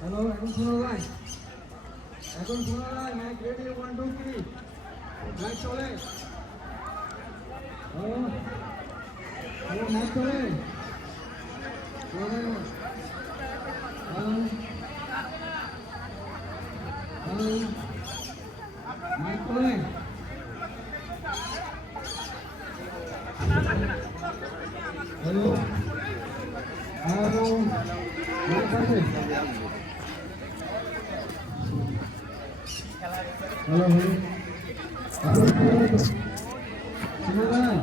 Hello, এখন শোনা যায়? এখন শোনা যায়? মাইক রেডি, 1 2 3 মাইক চলে। হ্যালো হ্যালো, মাইক চলে। হ্যালো হ্যালো, হ্যালো, মাইক চলে। হ্যালো হ্যালো, মাইক আছে? হ্যালো হ্যালো, শোনা যায়?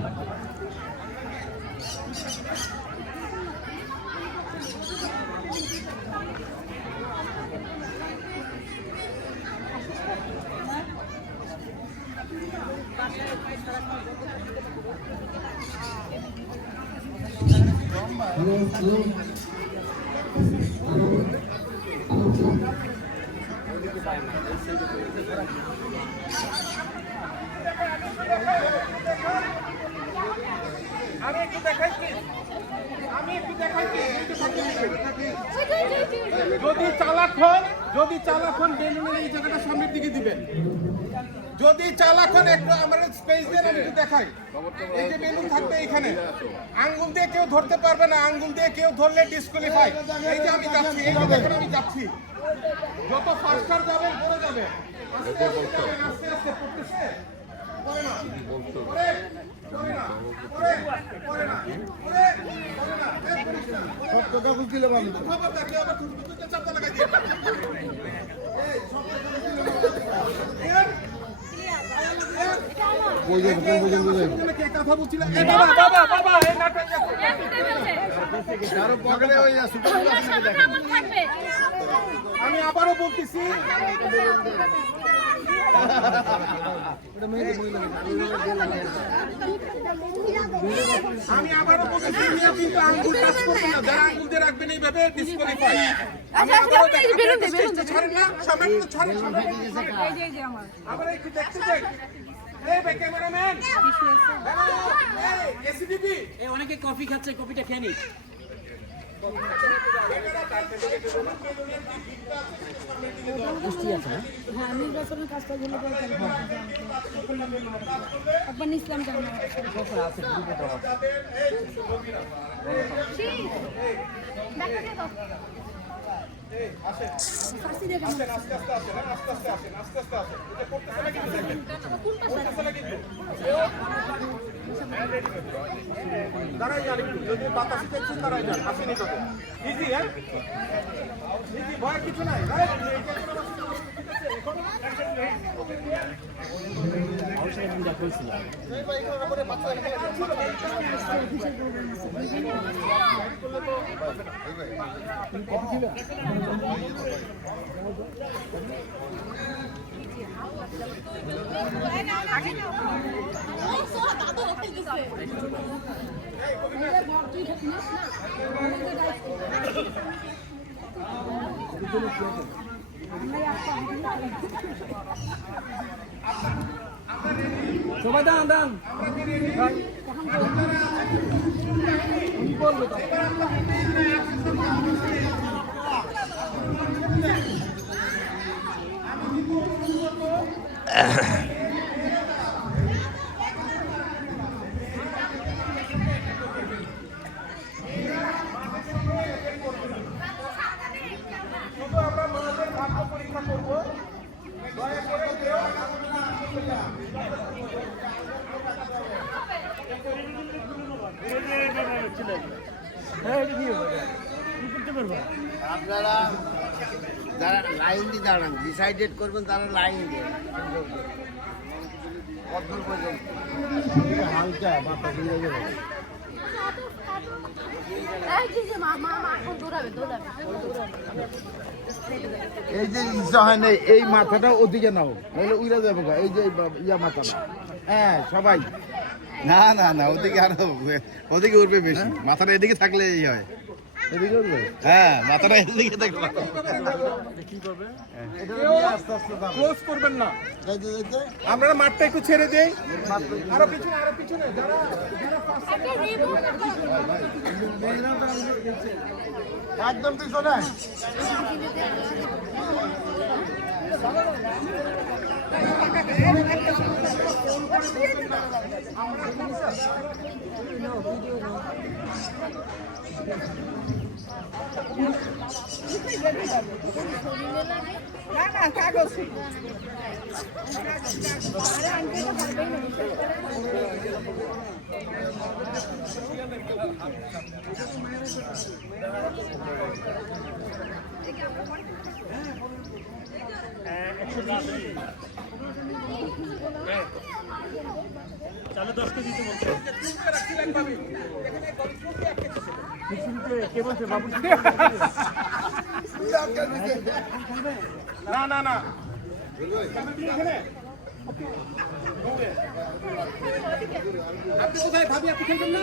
হ্যালো হ্যালো আমি একটু দেখাচ্ছি যদি চালাক হন বেলুনের এই জায়গাটা সামনের দিকে দিবেন। যদি চালাক হন একটু আমার স্পেস দেন, আমি একটু দেখাই। এই যে বেলুন থাকবে এখানে, আঙ্গুল দিয়ে কেউ ধরতে পারবে না, আঙ্গুল দিয়ে কেউ ধরলে ডিসকোয়ালিফাই। এই যে আমি যাচ্ছি, এই যে দেখুন আমি যাচ্ছি, যত ফাস্টার যাবেন পড়ে যাবে। আস্তে আস্তে যাবেন, আস্তে আস্তে পড়তেছে, পড়ে না, পড়ে না, পড়ে পড়ে না, পড়ে পড়ে না, এই পড়িস না। সব কথা বুঝলে বাবা, খবর থাকে আবার খুঁজতে চাপটা লাগাই দিয়ে। এই সব কথা বুঝলে কথা বলছিল। আমি আবারও বলতেছি, কিন্তু আঙ্গুল টাচ করবে না, যারা আঙ্গুল দিয়ে রাখবেন এইভাবে ডিসকোয়ালিফাই। আমি আবারও ছাড়েন না, সামনে ছাড়েন, আবার একটু দেখতে চাই। ক্যামেরাম্যান, অনেকে কফি খাচ্ছে, কফিটা খেয়ে নি। হ্যাঁ, নির্বাচনের কাজটা ভালো করে একবার ইসলাম দাঁড়াই যান একটু, যদি বাতাসি দেখছেন দাঁড়াই যান, আসেনি তত ইজি। হ্যাঁ ইজি, ভয় কিছু নাই। সবাই দান দান আমরা মাদের ভাগ্য পরীক্ষা করবো। দয়া করে কেউ আপনারা যারা লাইন দিয়ে দাঁড়ান ডিসাইডেড করবেন তারা লাইন দিয়ে কতদূর পর্যন্ত হালকা মাথা দিয়ে যাবে এই যে ইচ্ছা হয় না এই মাথাটা ওদিকে নাও নাহলে উইরা যাবে গো। এই যে ইয়া মাথাটা হ্যাঁ সবাই না না না ওদিকে আরো ওদিকে উঠবে বেশি মাথাটা এদিকে থাকলে এই হয় এদিকে উঠবে হ্যাঁ মাথাটা এদিকে থাকলে ক্লোজ করবেন না। যাইতে যাইতে আমরা মাঠটা একটু ছেড়ে দেই। আরো পিছনে যারা একদম পিছনে না না না আপনি কোথায় ভাবি? আপনি খেলবেন না?